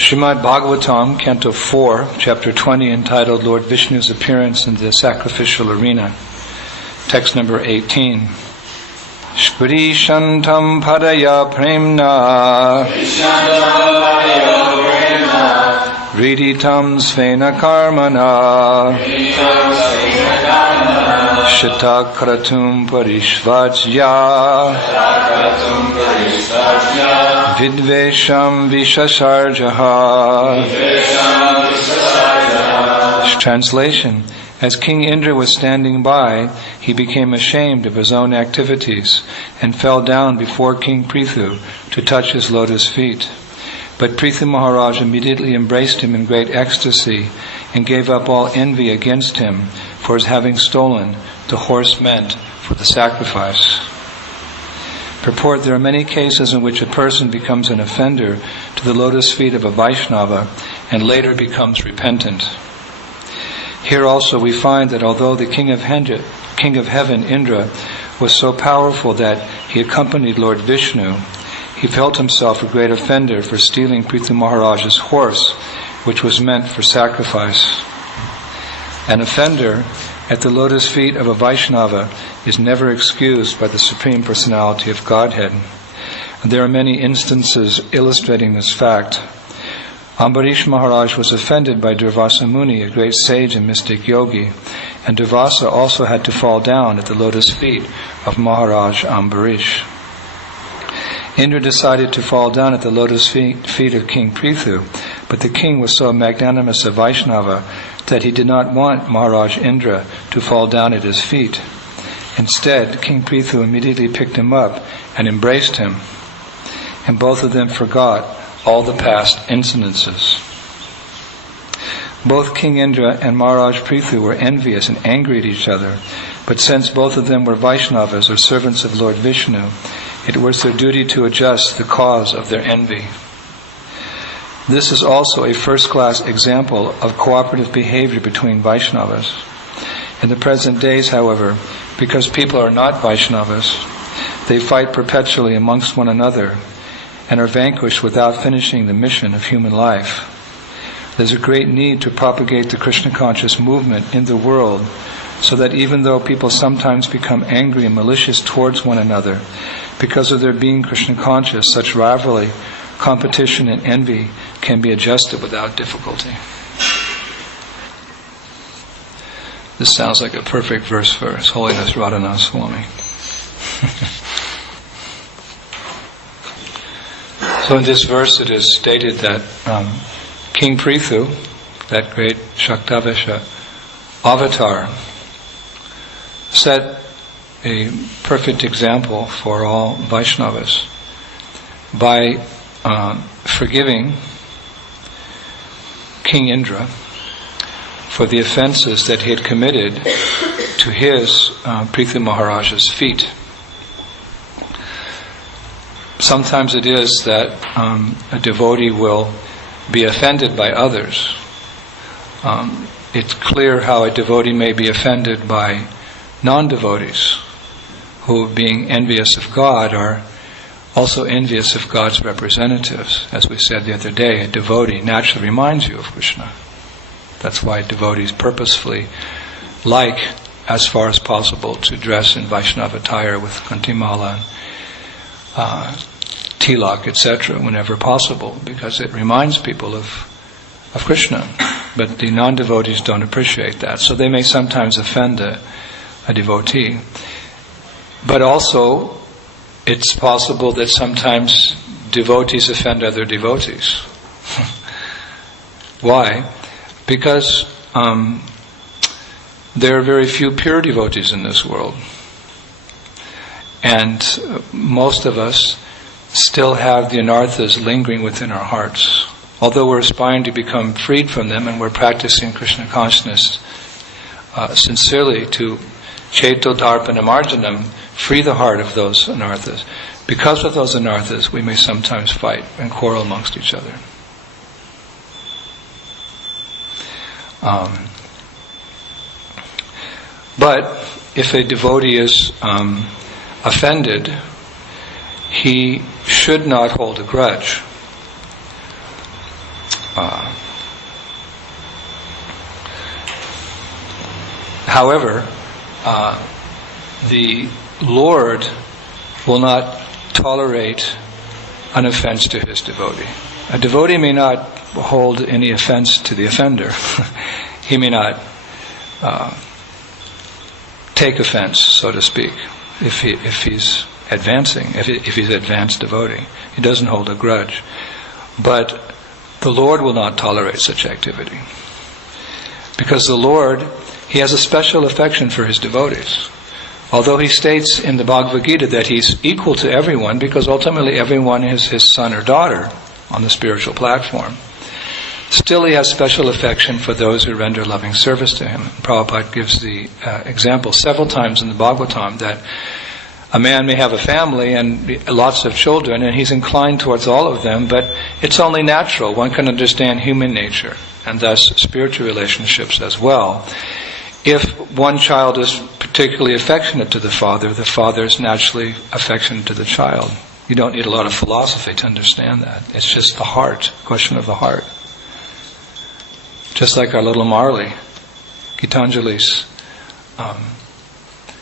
Srimad Bhagavatam, Canto 4, Chapter 20, entitled Lord Vishnu's Appearance in the Sacrificial Arena. Text number 18. Shri Shantam Padaya Premna Riditam Svena Karmana Shita Kratum Parishvajya Vidvesham Vishasarjaha. Translation. As King Indra was standing by, he became ashamed of his own activities and fell down before King Prthu to touch his lotus feet. But Prthu Maharaja immediately embraced him in great ecstasy and gave up all envy against him for his having stolen the horse meant for the sacrifice. Purport. There are many cases in which a person becomes an offender to the lotus feet of a Vaisnava and later becomes repentant. Here also we find that although the King of Heaven, Indra, was so powerful that he accompanied Lord Visnu, he felt himself a great offender for stealing Prthu Maharaja's horse, which was meant for sacrifice. An offender at the lotus feet of a Vaishnava is never excused by the Supreme Personality of Godhead. And there are many instances illustrating this fact. Ambarisa Maharaja was offended by Durvasa Muni, a great sage and mystic yogi, and Durvasa also had to fall down at the lotus feet of Maharaj Ambarish. Indra decided to fall down at the lotus feet of King Prthu, but the king was so magnanimous a Vaishnava that he did not want Maharaj Indra to fall down at his feet. Instead, King Prthu immediately picked him up and embraced him, and both of them forgot all the past incidences. Both King Indra and Maharaj Prthu were envious and angry at each other, but since both of them were Vaishnavas or servants of Lord Vishnu, it was their duty to adjust the cause of their envy. This is also a first-class example of cooperative behavior between Vaishnavas. In the present days, however, because people are not Vaishnavas, they fight perpetually amongst one another and are vanquished without finishing the mission of human life. There's a great need to propagate the Krishna conscious movement in the world, so that even though people sometimes become angry and malicious towards one another, because of their being Krishna conscious, such rivalry, competition and envy can be adjusted without difficulty. This sounds like a perfect verse for His Holiness Radhanath Swami. So in this verse it is stated that King Prthu, that great Shaktavesha avatar, set a perfect example for all Vaishnavas by forgiving King Indra for the offenses that he had committed to his Prthu Maharaja's feet. Sometimes it is that a devotee will be offended by others. It's clear how a devotee may be offended by non-devotees who, being envious of God, are also envious of God's representatives. As we said the other day, a devotee naturally reminds you of Krishna. That's why devotees purposefully like, as far as possible, to dress in Vaishnava attire with kantimala, tilak, etc., whenever possible, because it reminds people of Krishna. But the non-devotees don't appreciate that, so they may sometimes offend a devotee. But also, it's possible that sometimes devotees offend other devotees. Why? Because there are very few pure devotees in this world. And most of us still have the anarthas lingering within our hearts. Although we're aspiring to become freed from them and we're practicing Krishna consciousness sincerely to Cheto Darpana Marjanam, free the heart of those anarthas. Because of those anarthas, we may sometimes fight and quarrel amongst each other. But if a devotee is offended, he should not hold a grudge. However, the Lord will not tolerate an offense to his devotee. A devotee may not hold any offense to the offender. He may not take offense, so to speak, if he's advancing, if he's advanced devotee. He doesn't hold a grudge. But the Lord will not tolerate such activity. Because the Lord, he has a special affection for his devotees. Although he states in the Bhagavad Gita that he's equal to everyone, because ultimately everyone is his son or daughter on the spiritual platform, still he has special affection for those who render loving service to him. Prabhupada gives the example several times in the Bhagavatam that a man may have a family and lots of children, and he's inclined towards all of them, but it's only natural. One can understand human nature, and thus spiritual relationships as well. If one child is particularly affectionate to the father is naturally affectionate to the child. You don't need a lot of philosophy to understand that. It's just the heart, question of the heart. Just like our little Marley, Gitanjali's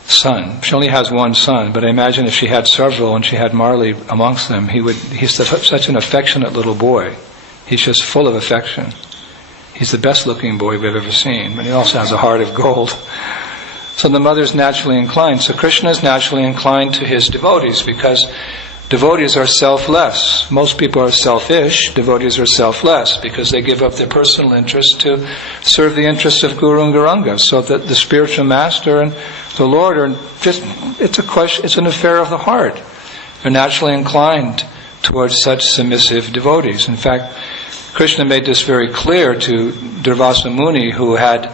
son. She only has one son, but I imagine if she had several and she had Marley amongst them, he's such an affectionate little boy. He's just full of affection. He's the best looking boy we've ever seen, but he also has a heart of gold. So the mother's naturally inclined. So Krishna is naturally inclined to his devotees because devotees are selfless. Most people are selfish. Devotees are selfless because they give up their personal interest to serve the interests of Guru and Gauranga. So that the spiritual master and the Lord are just, it's an affair of the heart. They're naturally inclined towards such submissive devotees. In fact, Krishna made this very clear to Durvasa Muni, who had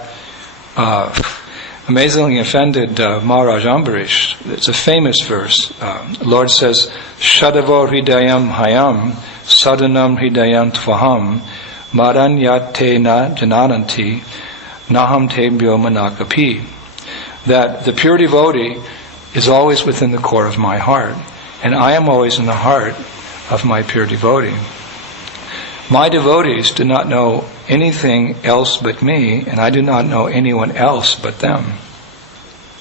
amazingly offended Maharaj Ambarish. It's a famous verse. Lord says, Shadavo hridayam hayam sadanam hridayam tvaham maranyate na janaranti naham tebhyo manakapi. That the pure devotee is always within the core of my heart, and I am always in the heart of my pure devotee. My devotees do not know anything else but me, and I do not know anyone else but them.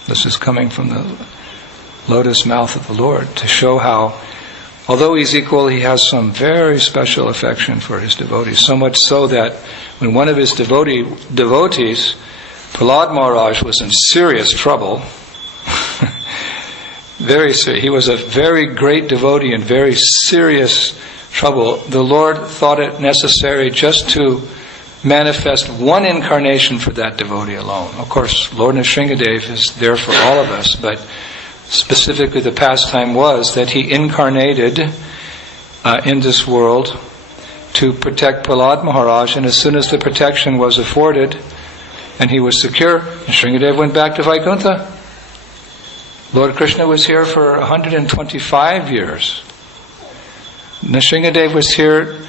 This is coming from the lotus mouth of the Lord to show how, although he's equal, he has some very special affection for his devotees. So much so that when one of his devotees, Prahlad Maharaj, was in serious trouble, very serious, he was a very great devotee in very serious trouble, the Lord thought it necessary just to manifest one incarnation for that devotee alone. Of course, Lord Nrsingadev is there for all of us, but specifically the pastime was that he incarnated in this world to protect Prahlad Maharaj, and as soon as the protection was afforded and he was secure, Nrsingadev went back to Vaikuntha. Lord Krishna was here for 125 years. Nrsingadev was here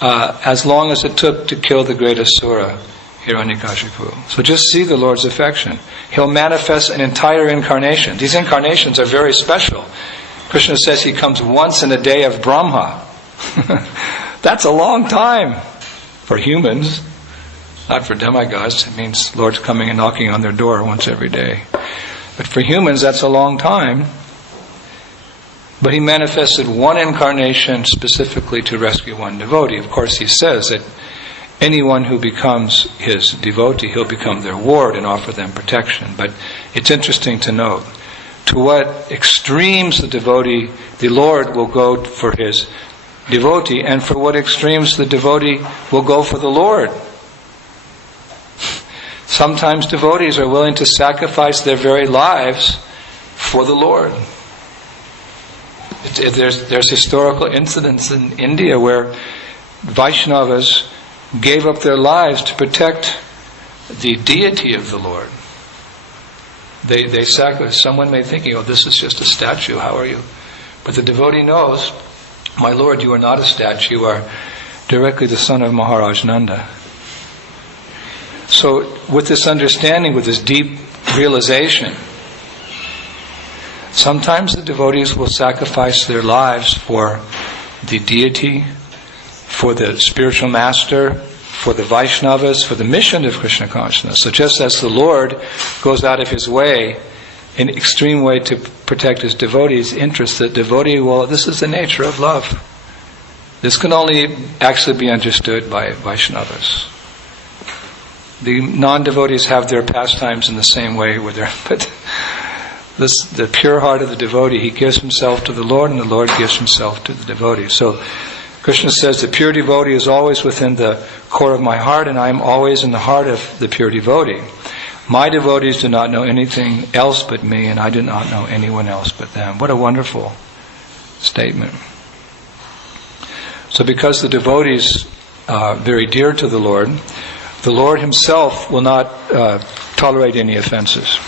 as long as it took to kill the great Asura, Hiranyakashipu. So just see the Lord's affection. He'll manifest an entire incarnation. These incarnations are very special. Krishna says he comes once in a day of Brahma. That's a long time for humans, not for demigods. It means Lord's coming and knocking on their door once every day. But for humans, that's a long time. But he manifested one incarnation specifically to rescue one devotee. Of course, he says that anyone who becomes his devotee, he'll become their ward and offer them protection. But it's interesting to note to what extremes the Lord will go for his devotee, and for what extremes the devotee will go for the Lord. Sometimes devotees are willing to sacrifice their very lives for the Lord. There's historical incidents in India where Vaisnavas gave up their lives to protect the deity of the Lord. They sacrificed. Someone may think, this is just a statue, how are you? But the devotee knows, my Lord, you are not a statue, you are directly the son of Maharaj Nanda. So with this understanding, with this deep realization, sometimes the devotees will sacrifice their lives for the deity, for the spiritual master, for the Vaishnavas, for the mission of Krishna consciousness. So just as the Lord goes out of his way, in extreme way, to protect his devotees' interests, the devotee, well, this is the nature of love. This can only actually be understood by Vaishnavas. The non-devotees have their pastimes in the same way, but the pure heart of the devotee, he gives himself to the Lord, and the Lord gives himself to the devotee. So Krishna says, the pure devotee is always within the core of my heart, and I am always in the heart of the pure devotee. My devotees do not know anything else but me, and I do not know anyone else but them. What a wonderful statement. So because the devotees are very dear to the Lord himself will not tolerate any offenses.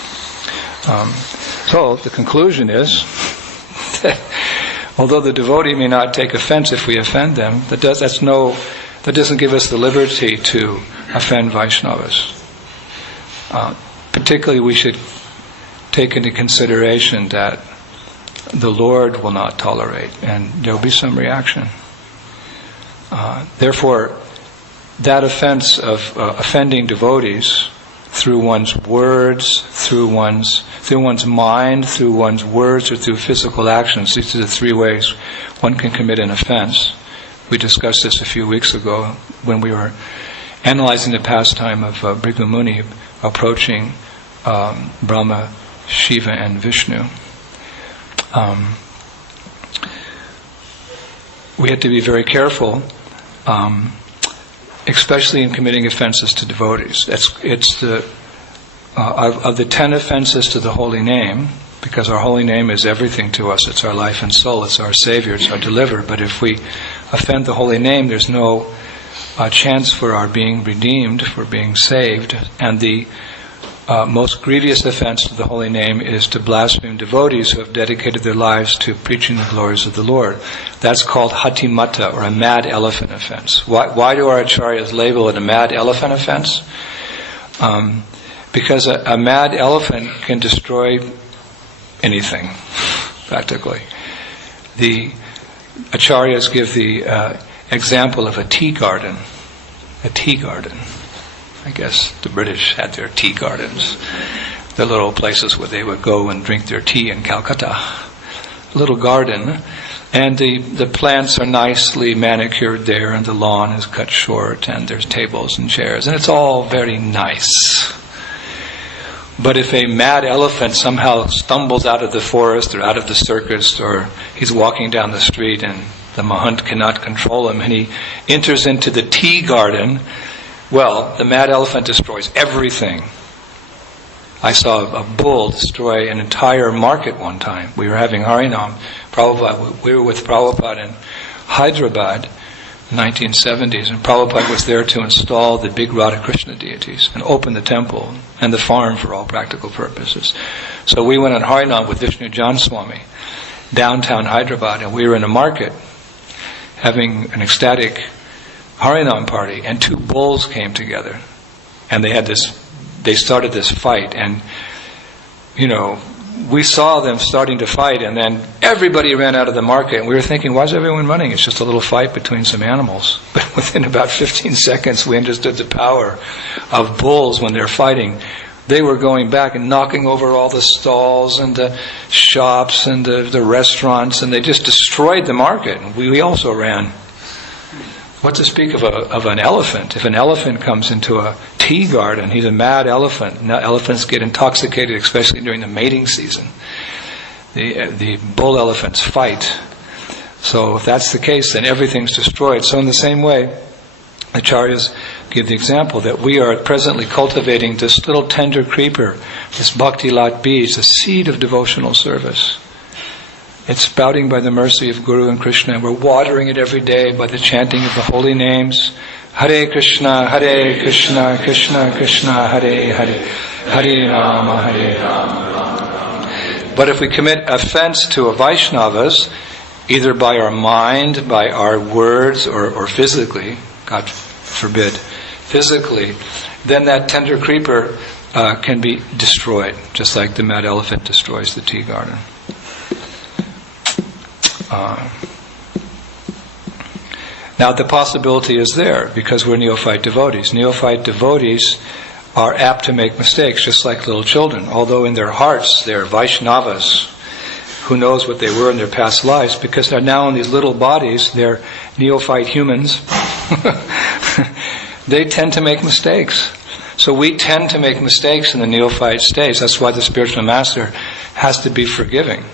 So the conclusion is that although the devotee may not take offense if we offend them, that doesn't give us the liberty to offend Vaishnavas. Particularly, we should take into consideration that the Lord will not tolerate, and there will be some reaction. Therefore, that offense of offending devotees through one's words, through one's mind, through one's words, or through physical actions, these are the three ways one can commit an offense. We discussed this a few weeks ago when we were analyzing the pastime of Prthu Muni approaching Brahma, Shiva, and Vishnu. We have to be very careful, especially in committing offenses to devotees. It's of the 10 offenses to the holy name, because our holy name is everything to us. It's our life and soul. It's our Savior. It's our deliverer. But if we offend the holy name, there's no chance for our being redeemed, for being saved. And the most grievous offense to the holy name is to blaspheme devotees who have dedicated their lives to preaching the glories of the Lord. That's called hatimata, or a mad elephant offense. Why do our acharyas label it a mad elephant offense? Because a mad elephant can destroy anything, practically. The acharyas give the example of a tea garden. A tea garden. I guess the British had their tea gardens. The little places where they would go and drink their tea in Calcutta. A little garden. And the plants are nicely manicured there, and the lawn is cut short, and there's tables and chairs, and it's all very nice. But if a mad elephant somehow stumbles out of the forest or out of the circus, or he's walking down the street and the mahant cannot control him, and he enters into the tea garden, well, the mad elephant destroys everything. I saw a bull destroy an entire market one time. We were having Harinam. We were with Prabhupada in Hyderabad, 1970s, and Prabhupada was there to install the big Radha Krishna deities and open the temple and the farm for all practical purposes. So we went on Harinam with Vishnu Jan Swami, downtown Hyderabad, and we were in a market having an ecstatic Harinam party, and two bulls came together, and they started this fight, and we saw them starting to fight, and then everybody ran out of the market, and we were thinking, why is everyone running? It's just a little fight between some animals. But within about 15 seconds we understood the power of bulls when they're fighting. They were going back and knocking over all the stalls and the shops and the restaurants, and they just destroyed the market. We also ran. What to speak of an elephant? If an elephant comes into a tea garden, he's a mad elephant. Now, elephants get intoxicated, especially during the mating season. The bull elephants fight. So if that's the case, then everything's destroyed. So in the same way, acharyas give the example that we are presently cultivating this little tender creeper, this bhakti lat bees, a seed of devotional service. It's sprouting by the mercy of Guru and Krishna, and we're watering it every day by the chanting of the holy names. Hare Krishna, Krishna Krishna, Hare Hare, Hare Rama, Hare Rama. But if we commit offense to a Vaishnavas, either by our mind, by our words, or physically, God forbid, physically, then that tender creeper can be destroyed, just like the mad elephant destroys the tea garden. Now the possibility is there because we're neophyte devotees. Neophyte devotees are apt to make mistakes just like little children, although in their hearts they're Vaishnavas. Who knows what they were in their past lives, because they're now in these little bodies, they're neophyte humans. They tend to make mistakes. So we tend to make mistakes in the neophyte stage. That's why the spiritual master has to be forgiving.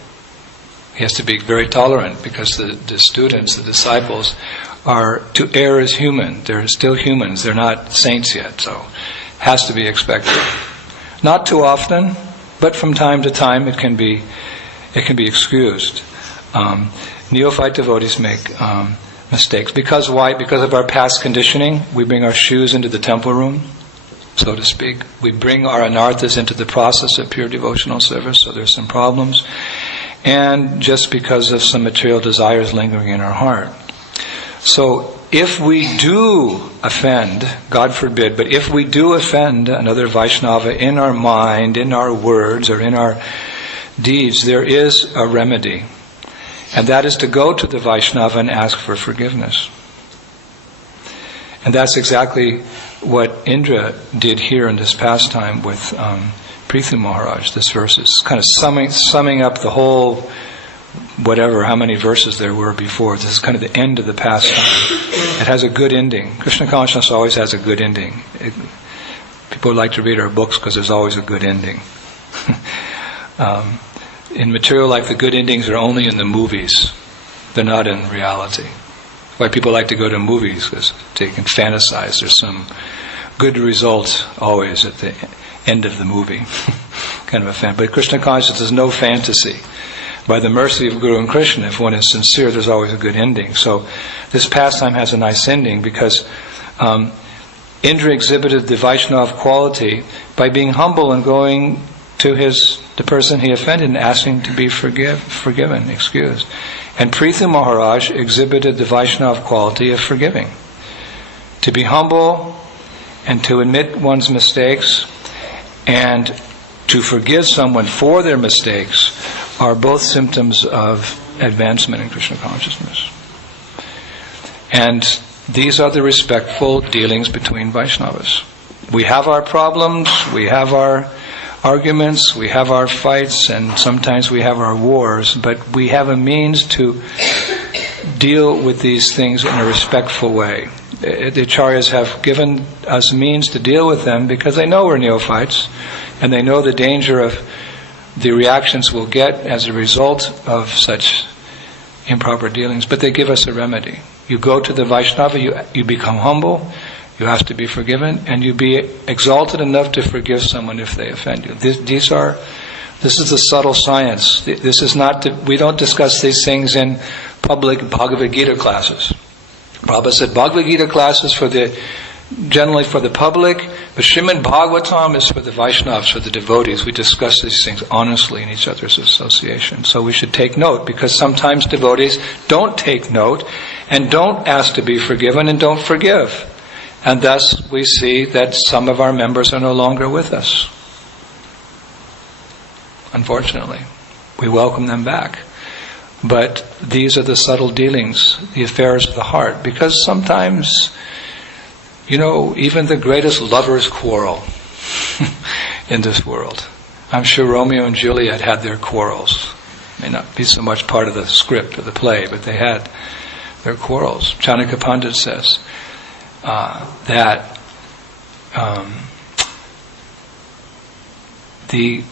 He has to be very tolerant, because the students, the disciples, are to err as human. They're still humans. They're not saints yet, so has to be expected. Not too often, but from time to time it can be excused. Neophyte devotees make mistakes. Because why? Because of our past conditioning. We bring our shoes into the temple room, so to speak. We bring our anarthas into the process of pure devotional service, so there's some problems. And just because of some material desires lingering in our heart. So if we do offend, God forbid, but if we do offend another Vaishnava in our mind, in our words, or in our deeds, there is a remedy. And that is to go to the Vaishnava and ask for forgiveness. And that's exactly what Indra did here in this pastime with Prthu Maharaj. This verse is kind of summing up the whole, whatever, how many verses there were before. This is kind of the end of the pastime. It has a good ending. Krishna consciousness always has a good ending. People like to read our books because there's always a good ending. In material life, the good endings are only in the movies. They're not in reality. Why people like to go to movies, because they can fantasize. There's some good result always at the end of the movie. Kind of a fan. But Krishna consciousness is no fantasy. By the mercy of Guru and Krishna, if one is sincere, there's always a good ending. So this pastime has a nice ending because Indra exhibited the Vaishnava quality by being humble and going to the person he offended and asking to be forgiven, excused. And Prthu Maharaj exhibited the Vaishnava quality of forgiving. To be humble and to admit one's mistakes and to forgive someone for their mistakes are both symptoms of advancement in Krishna consciousness. And these are the respectful dealings between Vaishnavas. We have our problems, we have our arguments, we have our fights, and sometimes we have our wars, but we have a means to deal with these things in a respectful way. The Acharyas have given us means to deal with them because they know we're neophytes, and they know the danger of the reactions we'll get as a result of such improper dealings, but they give us a remedy. You go to the Vaishnava, you become humble, you ask to be forgiven, and you be exalted enough to forgive someone if they offend you. This is a subtle science. This is not. We don't discuss these things in public Bhagavad Gita classes. Prabhupada said Bhagavad Gita classes generally for the public, but Srimad Bhagavatam is for the Vaishnavas, for the devotees. We discuss these things honestly in each other's association. So we should take note, because sometimes devotees don't take note and don't ask to be forgiven and don't forgive. And thus we see that some of our members are no longer with us. Unfortunately. We welcome them back. But these are the subtle dealings, the affairs of the heart. Because sometimes, even the greatest lovers quarrel in this world. I'm sure Romeo and Juliet had their quarrels. May not be so much part of the script of the play, but they had their quarrels. Chanakya Pandit says that the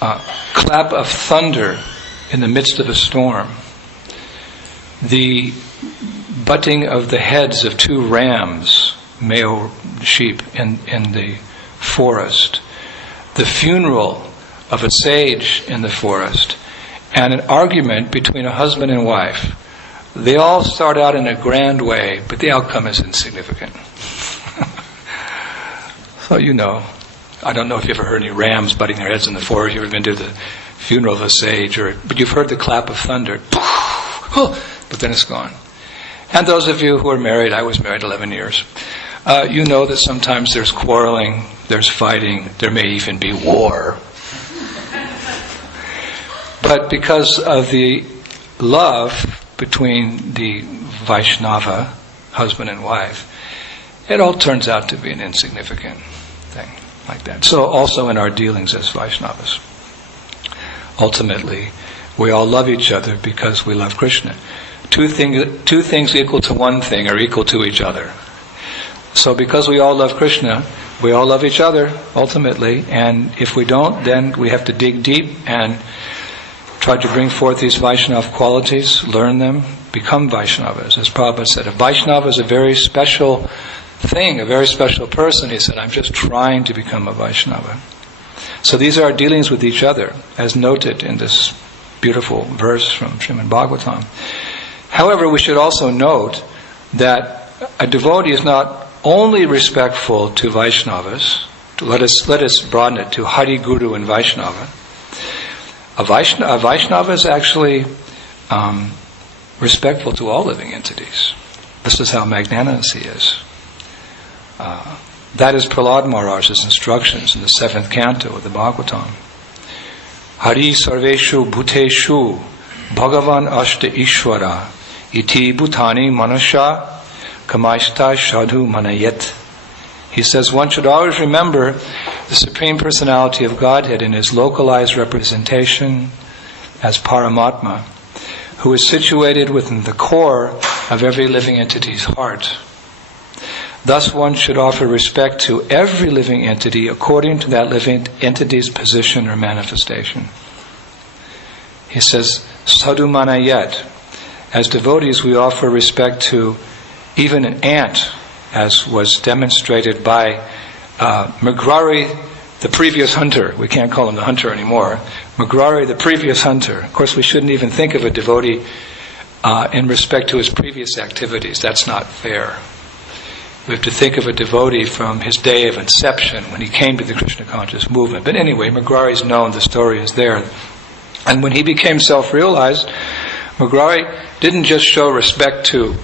clap of thunder in the midst of a storm, the butting of the heads of two rams, male sheep, in the forest, the funeral of a sage in the forest, and an argument between a husband and wife, they all start out in a grand way, but the outcome is insignificant. So I don't know if you've ever heard any rams butting their heads in the forest. You've ever been to the funeral of a sage, but you've heard the clap of thunder. But then it's gone. And those of you who are married, I was married 11 years, you know that sometimes there's quarreling, there's fighting, there may even be war. But because of the love between the Vaishnava husband and wife, it all turns out to be an insignificant thing like that. So also in our dealings as Vaishnavas, ultimately, we all love each other because we love Krishna. Two things equal to one thing are equal to each other. So because we all love Krishna, we all love each other, ultimately, and if we don't, then we have to dig deep and try to bring forth these Vaishnava qualities, learn them, become Vaishnavas. As Prabhupada said, a Vaishnava is a very special thing, a very special person. He said, I'm just trying to become a Vaishnava. So these are our dealings with each other, as noted in this beautiful verse from Srimad Bhagavatam. However, we should also note that a devotee is not only respectful to Vaishnavas. Let us broaden it to Hari, Guru, and Vaishnava. A Vaishnava is actually respectful to all living entities. This is how magnanimous he is. That is Prahlad Maharaja's instructions in the 7th canto of the Bhagavatam. Hari sarveshu bhuteshu bhagavan ashta ishvara iti bhutani manasya kamaishta shadhu manayet. He says one should always remember the Supreme Personality of Godhead in his localized representation as Paramatma, who is situated within the core of every living entity's heart. Thus one should offer respect to every living entity according to that living entity's position or manifestation. He says, sadhu manayet. As devotees we offer respect to even an ant, as was demonstrated by Mrigarari, the previous hunter. We can't call him the hunter anymore. Mrigarari, the previous hunter. Of course, we shouldn't even think of a devotee in respect to his previous activities. That's not fair. We have to think of a devotee from his day of inception, when he came to the Krishna conscious movement. But anyway, Mrigarari is known, the story is there. And when he became self-realized, Mrigarari didn't just show respect to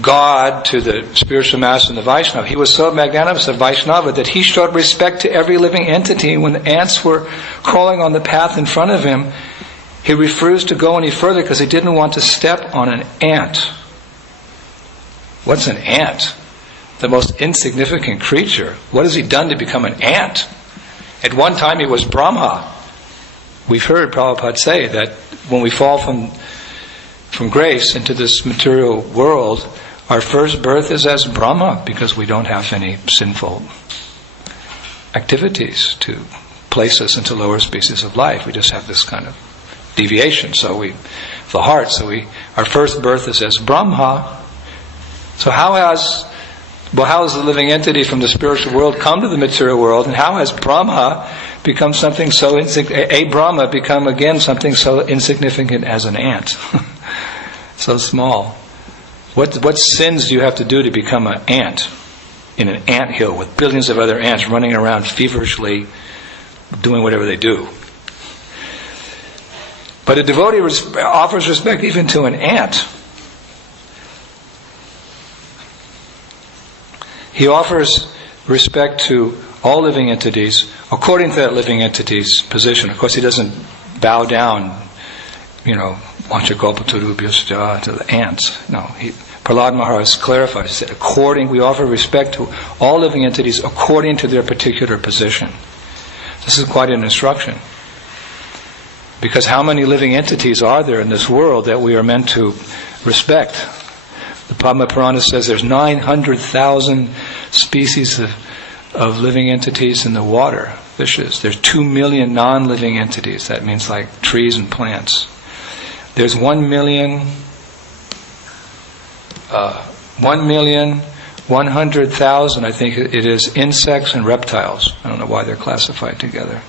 God, to the spiritual master and the Vaishnava. He was so magnanimous of Vaishnava that he showed respect to every living entity. When the ants were crawling on the path in front of him, he refused to go any further because he didn't want to step on an ant. What's an ant? The most insignificant creature. What has he done to become an ant? At one time he was Brahma. We've heard Prabhupada say that when we fall from grace into this material world, our first birth is as Brahma, because we don't have any sinful activities to place us into lower species of life. We just have this kind of deviation. Our first birth is as Brahma. So how has the living entity from the spiritual world come to the material world, and how has Brahma become something so Brahma become again something so insignificant as an ant? So small. What sins do you have to do to become an ant in an anthill with billions of other ants running around feverishly doing whatever they do? But a devotee offers respect even to an ant. He offers respect to all living entities according to that living entity's position. Of course, he doesn't bow down, Vanchagopaturubhyascha to the ants. No, Prahlad Maharaj clarifies that we offer respect to all living entities according to their particular position. This is quite an instruction. Because how many living entities are there in this world that we are meant to respect? The Padma Purana says there's 900,000 species of living entities in the water, fishes. There's 2 million non-living entities. That means like trees and plants. There's 1,100,000, I think it is, insects and reptiles. I don't know why they're classified together.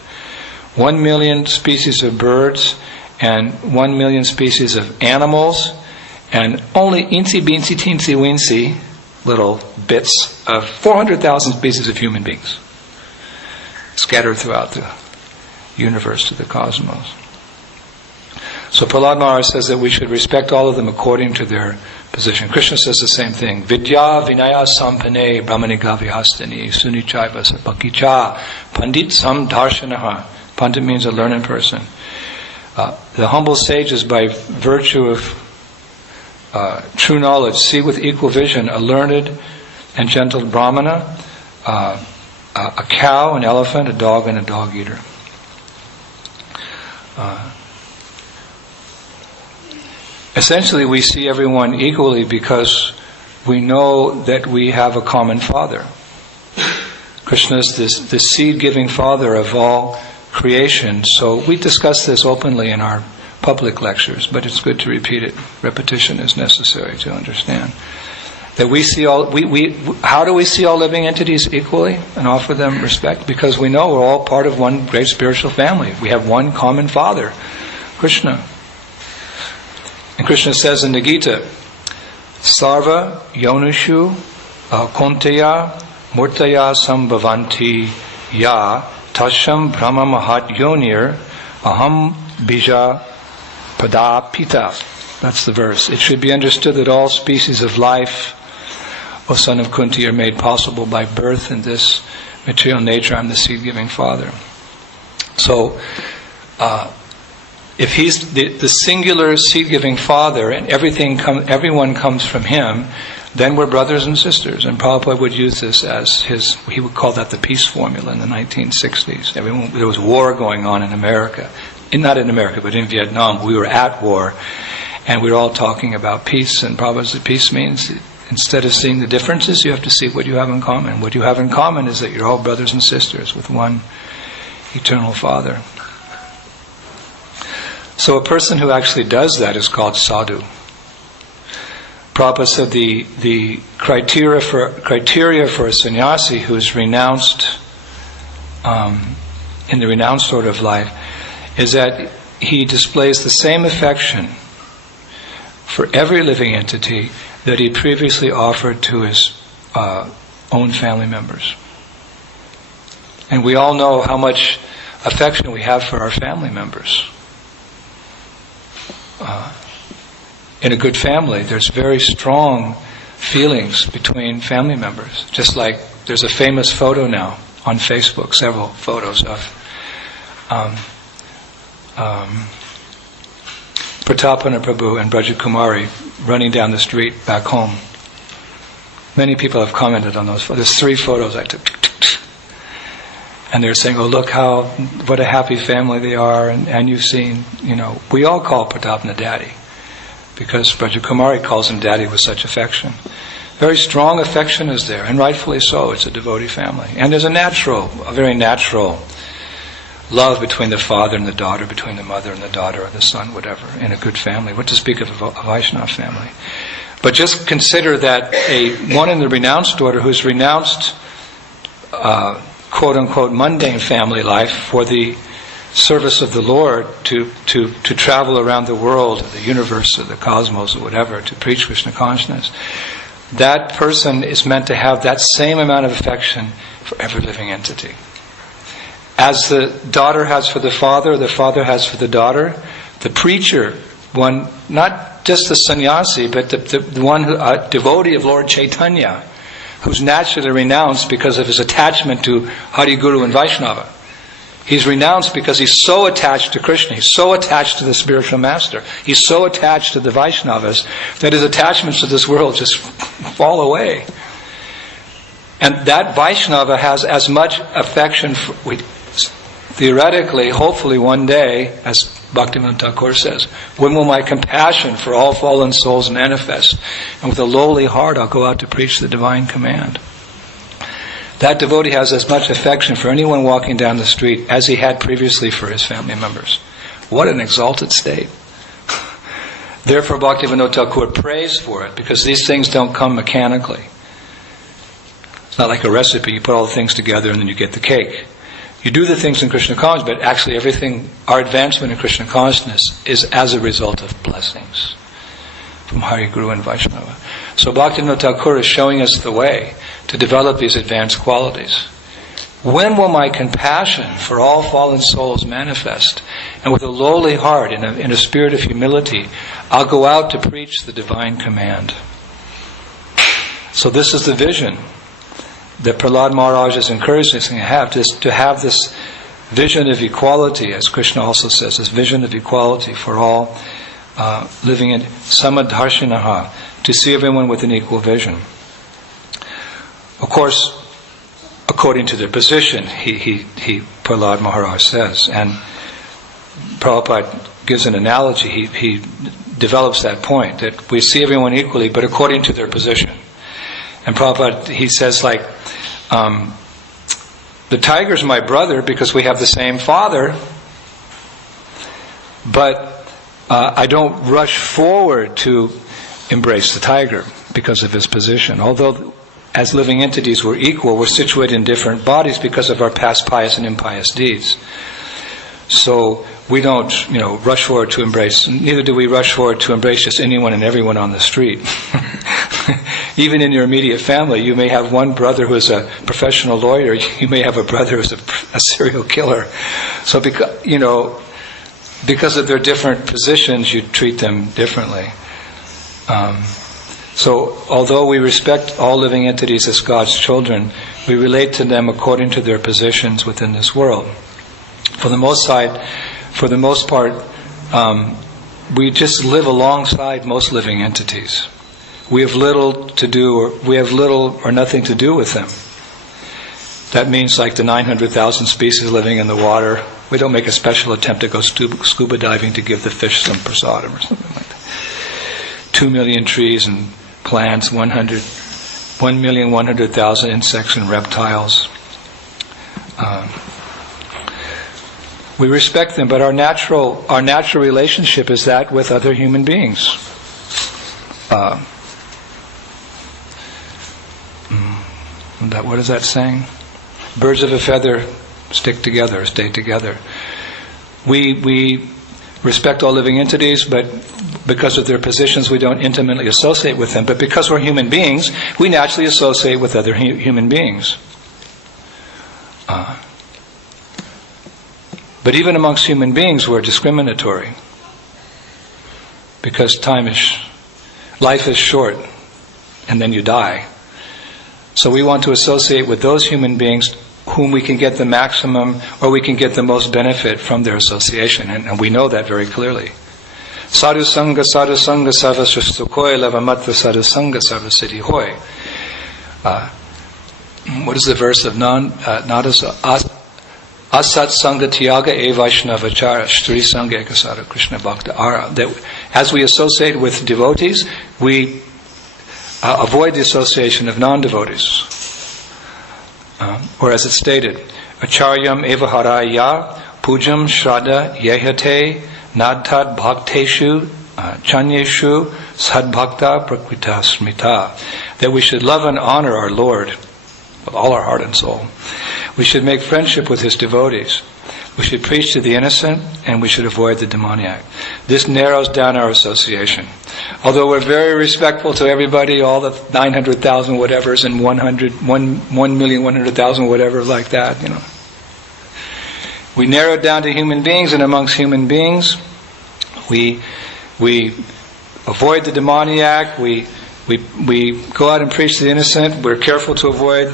1 million species of birds and 1 million species of animals, and only teensy weensy little bits of 400,000 species of human beings scattered throughout the universe, to the cosmos. So Prahlad Maharaj says that we should respect all of them according to their position. Krishna says the same thing. Vidya vinaya sampane brahmaniga vihastani sunichaiva sapakicha pandit sam darshanaha. Pandit means a learned person. The humble sages, by virtue of true knowledge, see with equal vision a learned and gentle brahmana, a cow, an elephant, a dog, and a dog-eater. Essentially, we see everyone equally because we know that we have a common father. Krishna is the seed-giving father of all creation. So we discuss this openly in our public lectures, but it's good to repeat it. Repetition is necessary to understand. That we see all, how do we see all living entities equally and offer them respect? Because we know we're all part of one great spiritual family. We have one common father, Krishna. And Krishna says in the Gita, Sarva Yonushu Konteya Murtaya Sambhavanti Ya Tasham Brahma Mahat Yonir Aham Bija Padapita. That's the verse. It should be understood that all species of life, O son of Kunti, are made possible by birth in this material nature. I'm the seed-giving father. So, if he's the singular seed-giving father and everyone comes from him, then we're brothers and sisters. And Prabhupada would use this as he would call that the peace formula in the 1960s. There was war going on in America. Not in America, but in Vietnam. We were at war. And we were all talking about peace. And Prabhupada said peace means, instead of seeing the differences, you have to see what you have in common. What you have in common is that you're all brothers and sisters with one eternal Father. So a person who actually does that is called sadhu. Prabhupada said the criteria for a sannyasi who's renounced in the renounced order of life is that he displays the same affection for every living entity that he previously offered to his own family members. And we all know how much affection we have for our family members. In a good family, there's very strong feelings between family members. Just like there's a famous photo now on Facebook, several photos of Pratapana Prabhu and Braja Kumari running down the street back home. Many people have commented on those photos. There's 3 photos I took. And they're saying, oh, look what a happy family they are. And you've seen, we all call Pratapana Daddy. Because Braja Kumari calls him Daddy with such affection. Very strong affection is there, and rightfully so. It's a devotee family. And there's a very natural love between the father and the daughter, between the mother and the daughter, or the son, whatever, in a good family. What to speak of a Vaishnava family? But just consider that one in the renounced order who's renounced quote-unquote mundane family life for the service of the Lord to travel around the world, or the universe, or the cosmos, or whatever, to preach Krishna consciousness. That person is meant to have that same amount of affection for every living entity. As the daughter has for the father has for the daughter, the preacher, one, not just the sannyasi, but the one a devotee of Lord Chaitanya, who's naturally renounced because of his attachment to Hari Guru and Vaisnava. He's renounced because he's so attached to Krishna, he's so attached to the spiritual master, he's so attached to the Vaishnavas that his attachments to this world just fall away. And that Vaishnava has as much affection for, theoretically, hopefully one day, as Bhaktivinoda Thakur says, when will my compassion for all fallen souls manifest? And with a lowly heart I'll go out to preach the divine command. That devotee has as much affection for anyone walking down the street as he had previously for his family members. What an exalted state. Therefore Bhaktivinoda Thakur prays for it, because these things don't come mechanically. It's not like a recipe, you put all the things together and then you get the cake. You do the things in Krishna consciousness, but actually everything, our advancement in Krishna consciousness is as a result of blessings from Hari Guru and Vaishnava. So Bhaktivinoda Thakur is showing us the way to develop these advanced qualities. When will my compassion for all fallen souls manifest? And with a lowly heart, in a spirit of humility, I'll go out to preach the divine command. So this is the vision that Prahlad Maharaj is encouraging us to have this vision of equality, as Krishna also says, this vision of equality for all living in samadharshinaha, to see everyone with an equal vision. Of course, according to their position, Prahlad Maharaj says, and Prabhupada gives an analogy, he develops that point, that we see everyone equally, but according to their position. And Prabhupada, he says, like, the tiger's my brother because we have the same father, but I don't rush forward to embrace the tiger because of his position. Although as living entities we're equal, we're situated in different bodies because of our past pious and impious deeds. So we don't, rush forward to embrace, neither do we rush forward to embrace just anyone and everyone on the street. Even in your immediate family, you may have one brother who is a professional lawyer, you may have a brother who's a serial killer. So because of their different positions, you treat them differently. So although we respect all living entities as God's children, we relate to them according to their positions within this world. For the most part, we just live alongside most living entities. We have little or nothing to do with them. That means like the 900,000 species living in the water, we don't make a special attempt to go scuba diving to give the fish some prasadam or something like that. 2 million trees and plants, 1,100,000 insects and reptiles. We respect them, but our natural relationship is that with other human beings. What is that saying? Birds of a feather stick together, stay together. We respect all living entities, but because of their positions we don't intimately associate with them. But because we're human beings, we naturally associate with other human beings. But even amongst human beings we're discriminatory. Because life is short, and then you die. So we want to associate with those human beings whom we can get the maximum, or we can get the most benefit from their association, and we know that very clearly. Sadhu Sangha Sarva Shristokoi Lavamatta Sadhu Sangha Sarva Siddhi Hoy. What is the verse of Asat Sangha Tyaga E Vaishnavachara Sri Sangha Ekasara Krishna Bhakta Ara? That as we associate with devotees, we avoid the association of non-devotees. Or as it's stated, Acharyam evaharaya pujam shraddha yehate nadtad bhakteshu chanyeshu sadbhakta prakrita smita. That we should love and honor our Lord with all our heart and soul. We should make friendship with His devotees. We should preach to the innocent, and we should avoid the demoniac. This narrows down our association. Although we're very respectful to everybody, all the 900,000 whatevers and 1,100,000 whatever like that, We narrow it down to human beings, and amongst human beings, we avoid the demoniac. We go out and preach to the innocent. We're careful to avoid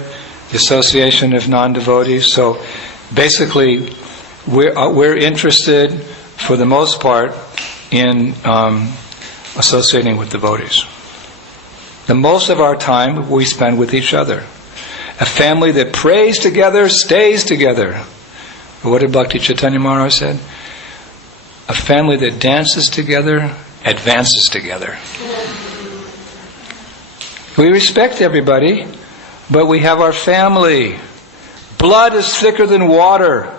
the association of non-devotees. So basically, we're interested, for the most part, in associating with devotees. The most of our time we spend with each other. A family that prays together stays together. What did Bhakti Chaitanya Maharaj said? A family that dances together advances together. We respect everybody, but we have our family. Blood is thicker than water.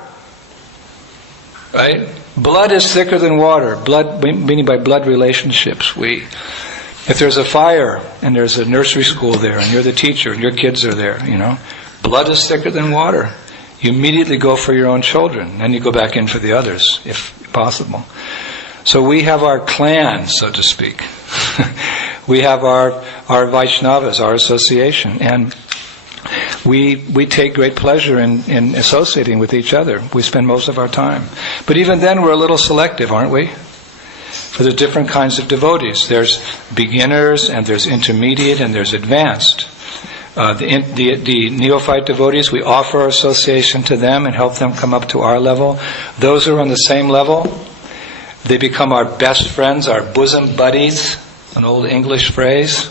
Right? Blood is thicker than water. Blood, meaning by blood relationships. If there's a fire and there's a nursery school there and you're the teacher and your kids are there, blood is thicker than water. You immediately go for your own children, then you go back in for the others, if possible. So we have our clan, so to speak. We have our Vaishnavas, our association, and we take great pleasure in associating with each other. We spend most of our time. But even then we're a little selective, aren't we? For the different kinds of devotees. There's beginners, and there's intermediate, and there's advanced. The neophyte devotees, we offer our association to them and help them come up to our level. Those who are on the same level, They become our best friends, our bosom buddies, an old English phrase.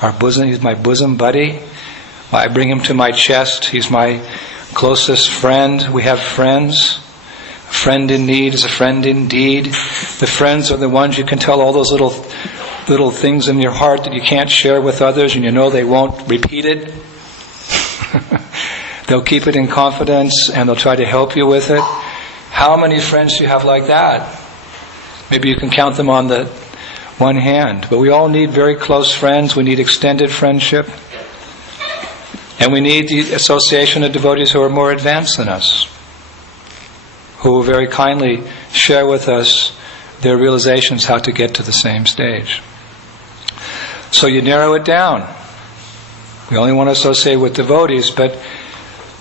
He's my bosom buddy. I bring him to my chest. He's my closest friend. We have friends. A friend in need is a friend indeed. The friends are the ones you can tell all those little things in your heart that you can't share with others, and you know they won't repeat it. They'll keep it in confidence, and they'll try to help you with it. How many friends do you have like that? Maybe you can count them on the one hand. But we all need very close friends. We need extended friendship. And we need the association of devotees who are more advanced than us, who will very kindly share with us their realizations how to get to the same stage. So you narrow it down. We only want to associate with devotees, but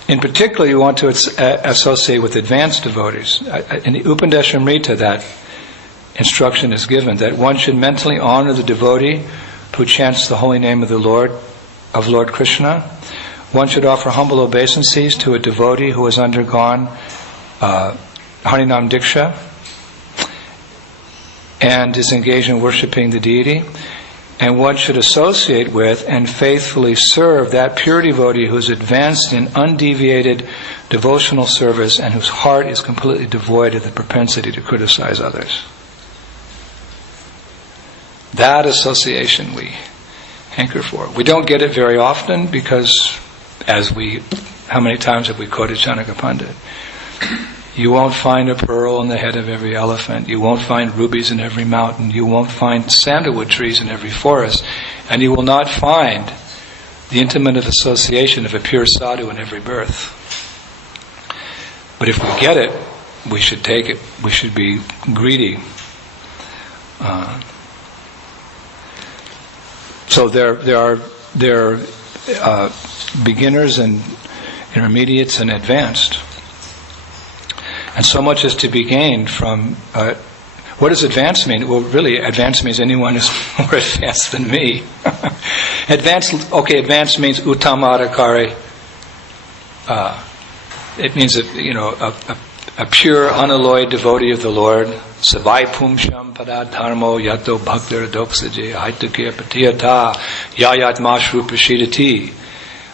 in particular you want to associate with advanced devotees. In the Upanishadamrita, that instruction is given, that one should mentally honor the devotee who chants the holy name of the Lord Krishna. One should offer humble obeisances to a devotee who has undergone Harinam Diksha and is engaged in worshipping the deity. And one should associate with and faithfully serve that pure devotee who's advanced in undeviated devotional service and whose heart is completely devoid of the propensity to criticize others. That association we hanker for. We don't get it very often because, how many times have we quoted Chanaka Pandit? You won't find a pearl in the head of every elephant. You won't find rubies in every mountain. You won't find sandalwood trees in every forest. And you will not find the intimate association of a pure sadhu in every birth. But if we get it, we should take it. We should be greedy. So there are beginners and intermediates and advanced. And so much is to be gained from... what does advanced mean? Well, really, advanced means anyone who's more advanced than me. Advanced means uttamadhikari. It means that, a pure, unalloyed devotee of the Lord. Savai pumsham paradharmo yato bhaktir doksaji ahaitaki apratiyata yayat mashrupashidati.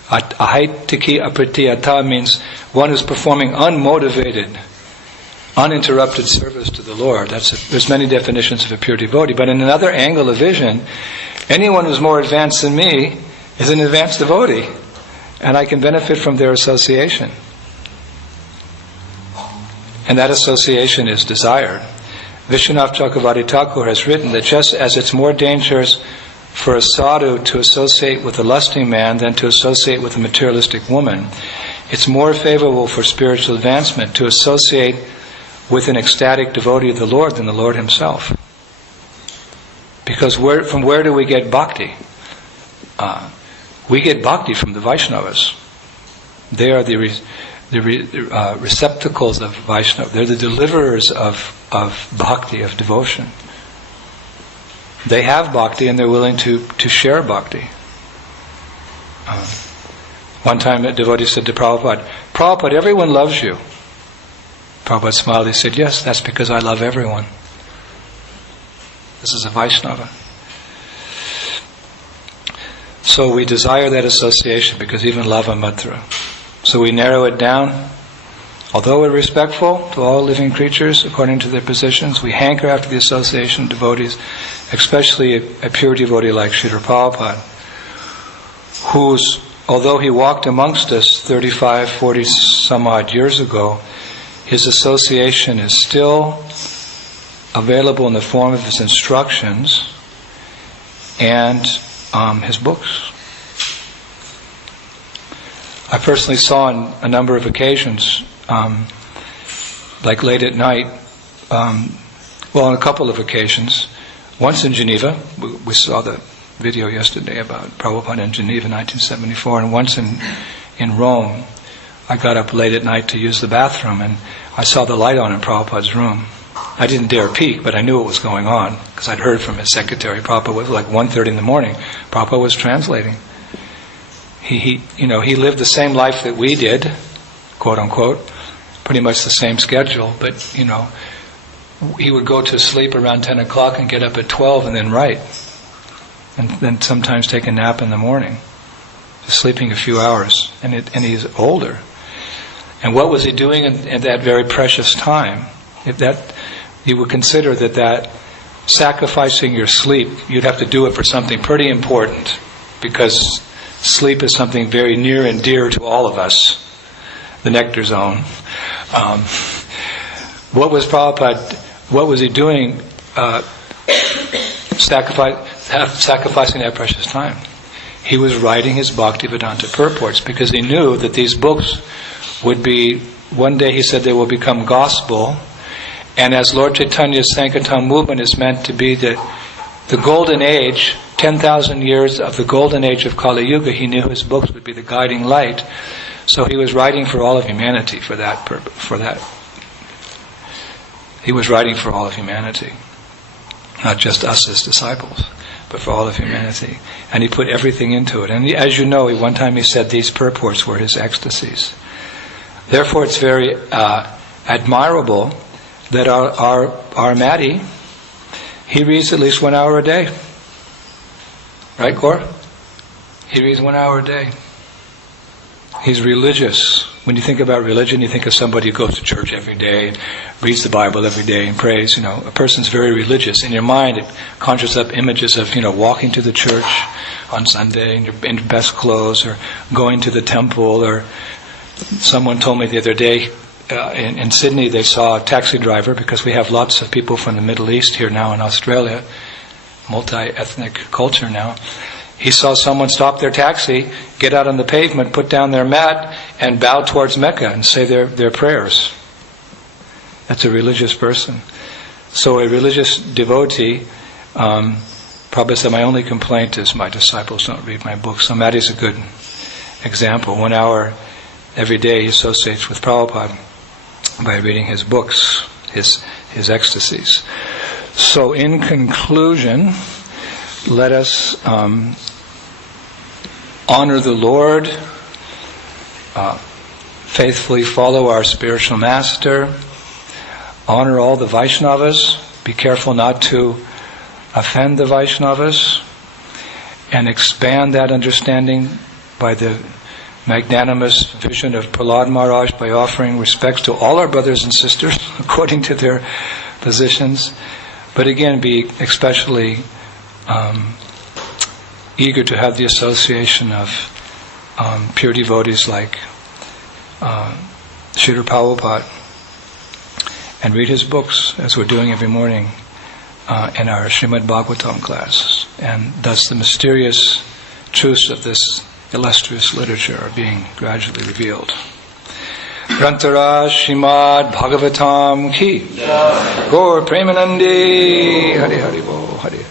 Ahaitaki apratiyata means one who's performing unmotivated, uninterrupted service to the Lord. There's many definitions of a pure devotee, but in another angle of vision, anyone who's more advanced than me is an advanced devotee, and I can benefit from their association. And that association is desired. Vishwanath Chakravarti Thakur has written that just as it's more dangerous for a sadhu to associate with a lusting man than to associate with a materialistic woman, it's more favorable for spiritual advancement to associate with an ecstatic devotee of the Lord than the Lord Himself. Because from where do we get bhakti? We get bhakti from the Vaisnavas. They are the receptacles of Vaishnava. They're the deliverers of bhakti, of devotion. They have bhakti and they're willing to share bhakti. One time a devotee said to Prabhupada, "Prabhupada, everyone loves you." Prabhupada smiled. He said, "Yes, that's because I love everyone." This is a Vaishnava. So we desire that association because even lava matra. So we narrow it down. Although we're respectful to all living creatures according to their positions, we hanker after the association of devotees, especially a pure devotee like Srila Prabhupada, who's, although he walked amongst us 35, 40 some odd years ago, his association is still available in the form of his instructions and his books. I personally saw on a number of occasions, like late at night, on a couple of occasions. Once in Geneva, we saw the video yesterday about Prabhupada in Geneva in 1974, and once in Rome, I got up late at night to use the bathroom, and I saw the light on in Prabhupada's room. I didn't dare peek, but I knew what was going on, because I'd heard from his secretary. Prabhupada was like 1:30 in the morning. Prabhupada was translating. He lived the same life that we did, quote unquote, pretty much the same schedule, but he would go to sleep around 10 o'clock and get up at 12 and then write. And then sometimes take a nap in the morning. Just sleeping a few hours. And he's older. And what was he doing in that very precious time? If that, you would consider that sacrificing your sleep, you'd have to do it for something pretty important. Because sleep is something very near and dear to all of us. The nectar zone. What was Prabhupada, what was he doing sacrificing that precious time? He was writing his Bhaktivedanta purports because he knew that these books would be, one day he said they will become gospel, and as Lord Chaitanya's Sankirtan movement is meant to be the golden age, 10,000 years of the golden age of Kali Yuga, he knew his books would be the guiding light. So he was writing for all of humanity for that purpose. He was writing for all of humanity. Not just us as disciples, but for all of humanity. And he put everything into it. And as you know, one time he said these purports were his ecstasies. Therefore it's very admirable that our Maddie, he reads at least 1 hour a day. Right, Gaur? He reads 1 hour a day. He's religious. When you think about religion, you think of somebody who goes to church every day, and reads the Bible every day and prays. A person's very religious. In your mind, it conjures up images of, walking to the church on Sunday in your best clothes, or going to the temple, or someone told me the other day in Sydney they saw a taxi driver, because we have lots of people from the Middle East here now in Australia, multi-ethnic culture now. He saw someone stop their taxi, get out on the pavement, put down their mat, and bow towards Mecca and say their prayers. That's a religious person. So a religious devotee, Prabhupada said, my only complaint is my disciples don't read my books. So Maddie's a good example. 1 hour every day he associates with Prabhupada by reading his books, his ecstasies. So in conclusion, let us honor the Lord, faithfully follow our spiritual master, honor all the Vaisnavas, be careful not to offend the Vaisnavas, and expand that understanding by the magnanimous vision of Prahlad Maharaj by offering respects to all our brothers and sisters according to their positions. But again, be especially eager to have the association of pure devotees like Srila Prabhupada, and read his books as we're doing every morning in our Srimad Bhagavatam class. And thus the mysterious truths of this illustrious literature are being gradually revealed. Grantara Srimad Bhagavatam ki Gaur Premanandi Hari Hari Bo Hari